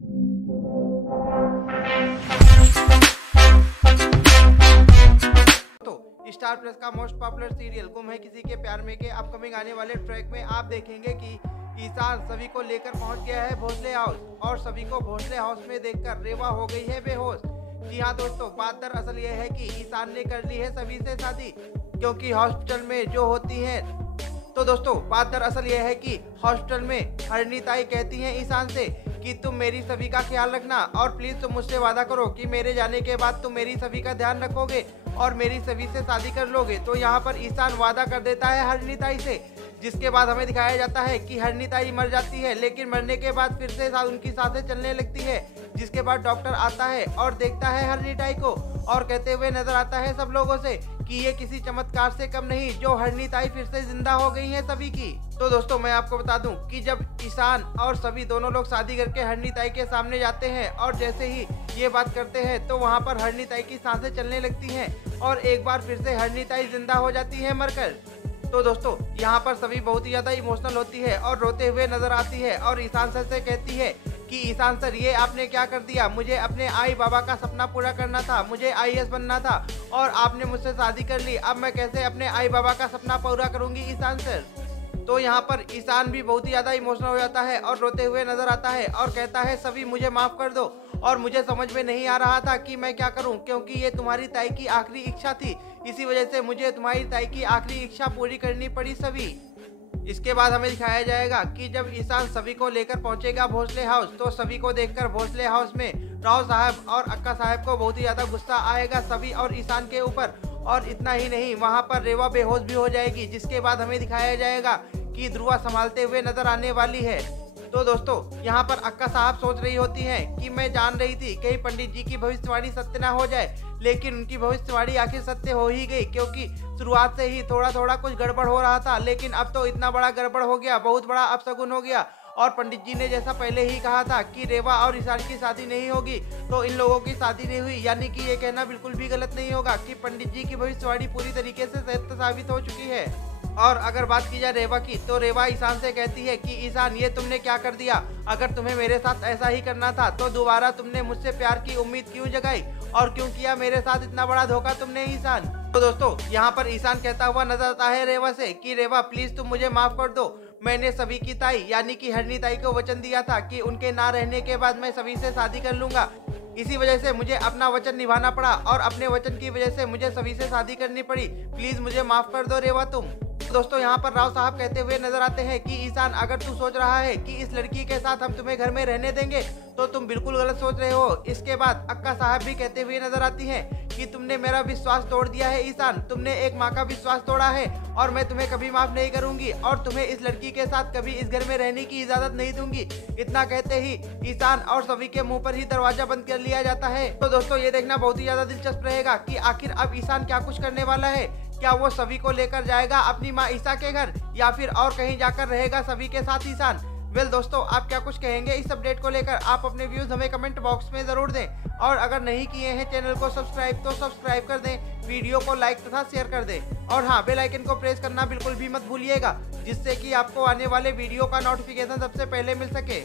तो star plus का most popular serial गुम है किसी के प्यार में के अपकमिंग आने वाले ट्रैक में आप देखेंगे कि ईशान सभी को लेकर पहुंच गया है भोसले हाउस और सभी को भोसले हाउस में देखकर रेवा हो गई है बेहोश। जी हाँ दोस्तों, बात दरअसल ये है कि ईशान ने कर ली है सभी से शादी, क्योंकि हॉस्पिटल में जो होती है तो दोस्तों बात दरअसल ये है कि हॉस्पिटल में हरनी ताई कहती हैं ईशान से कि तुम मेरी सभी का ख्याल रखना और प्लीज तुम मुझसे वादा करो कि मेरे जाने के बाद तुम मेरी सभी का ध्यान रखोगे और मेरी सभी से शादी कर लोगे। तो यहाँ पर ईशान वादा कर देता है हरनी ताई से, जिसके बाद हमें दिखाया जाता है कि हरनी ताई मर जाती है, लेकिन मरने के बाद फिर से उनकी सांसें चलने लगती है। जिसके बाद डॉक्टर आता है और देखता है हरनी ताई को और कहते हुए नजर आता है सब लोगों से कि ये किसी चमत्कार से कम नहीं जो हरनी ताई फिर से जिंदा हो गई है सभी की। तो दोस्तों मैं आपको बता दूं कि जब ईशान और सभी दोनों लोग शादी करके हरनी ताई के सामने जाते हैं और जैसे ही ये बात करते हैं तो वहाँ पर हरनी ताई की सांसें चलने लगती हैं और एक बार फिर से हरनी ताई जिंदा हो जाती है मरकर। तो दोस्तों यहाँ पर सभी बहुत ही ज्यादा इमोशनल होती है और रोते हुए नजर आती है और ईशान सर से कहती है कि ईशान सर ये आपने क्या कर दिया, मुझे अपने आई बाबा का सपना पूरा करना था, मुझे आईएएस बनना था और आपने मुझसे शादी कर ली, अब मैं कैसे अपने आई बाबा का सपना पूरा करूंगी ईशान सर। तो यहाँ पर ईशान भी बहुत ही ज़्यादा इमोशनल हो जाता है और रोते हुए नजर आता है और कहता है सभी मुझे माफ़ कर दो और मुझे समझ में नहीं आ रहा था कि मैं क्या करूं, क्योंकि ये तुम्हारी ताई की आखिरी इच्छा थी, इसी वजह से मुझे तुम्हारी ताई की आखिरी इच्छा पूरी करनी पड़ी सभी। इसके बाद हमें दिखाया जाएगा कि जब ईशान सभी को लेकर पहुंचेगा भोसले हाउस तो सभी को देखकर भोसले हाउस में राव साहब और अक्का साहब को बहुत ही ज़्यादा गुस्सा आएगा सभी और ईशान के ऊपर। और इतना ही नहीं, वहाँ पर रेवा बेहोश भी हो जाएगी, जिसके बाद हमें दिखाया जाएगा कि ध्रुवा संभालते हुए नजर आने वाली है। तो दोस्तों यहाँ पर अक्का साहब सोच रही होती हैं कि मैं जान रही थी कहीं पंडित जी की भविष्यवाणी सत्य ना हो जाए, लेकिन उनकी भविष्यवाणी आखिर सत्य हो ही गई, क्योंकि शुरुआत से ही थोड़ा थोड़ा कुछ गड़बड़ हो रहा था, लेकिन अब तो इतना बड़ा गड़बड़ हो गया, बहुत बड़ा अपशगुन हो गया। और पंडित जी ने जैसा पहले ही कहा था कि रेवा और ईशान की शादी नहीं होगी तो इन लोगों की शादी नहीं हुई, यानी कि ये कहना बिल्कुल भी गलत नहीं होगा कि पंडित जी की भविष्यवाणी पूरी तरीके से सत्य साबित हो चुकी है। और अगर बात की जाए रेवा की तो रेवा ईशान से कहती है कि ईशान ये तुमने क्या कर दिया, अगर तुम्हें मेरे साथ ऐसा ही करना था तो दोबारा तुमने मुझसे प्यार की उम्मीद क्यों जगाई और क्यों किया मेरे साथ इतना बड़ा धोखा तुमने ईशान। तो दोस्तों यहाँ पर ईशान कहता हुआ नजर आता है रेवा से कि रेवा प्लीज तुम मुझे माफ कर दो, मैंने सभी की ताई यानी कि हरनी ताई को वचन दिया था कि उनके ना रहने के बाद मैं सभी से शादी कर लूंगा, इसी वजह से मुझे अपना वचन निभाना पड़ा और अपने वचन की वजह से मुझे सभी से शादी करनी पड़ी, प्लीज मुझे माफ कर दो रेवा तुम। दोस्तों यहाँ पर राव साहब कहते हुए नजर आते हैं कि ईशान अगर तू सोच रहा है कि इस लड़की के साथ हम तुम्हें घर में रहने देंगे तो तुम बिल्कुल गलत सोच रहे हो। इसके बाद अक्का साहब भी कहते हुए नजर आती हैं कि तुमने मेरा विश्वास तोड़ दिया है ईशान, तुमने एक माँ का विश्वास तोड़ा है और मैं तुम्हें कभी माफ नहीं करूंगी और तुम्हें इस लड़की के साथ कभी इस घर में रहने की इजाजत नहीं दूंगी। इतना कहते ही ईशान और सभी के मुंह पर ही दरवाजा बंद कर लिया जाता है। तो दोस्तों ये देखना बहुत ही ज्यादा दिलचस्प रहेगा कि आखिर अब ईशान क्या कुछ करने वाला है, क्या वो सभी को लेकर जाएगा अपनी माँ ईशा के घर या फिर और कहीं जाकर रहेगा सभी के साथ ईशान। वेल दोस्तों आप क्या कुछ कहेंगे इस अपडेट को लेकर, आप अपने व्यूज हमें कमेंट बॉक्स में जरूर दें और अगर नहीं किए हैं चैनल को सब्सक्राइब तो सब्सक्राइब कर दें, वीडियो को लाइक तथा शेयर कर दें और हाँ बेल आइकन को प्रेस करना बिल्कुल भी मत भूलिएगा, जिससे कि आपको आने वाले वीडियो का नोटिफिकेशन सबसे पहले मिल सके।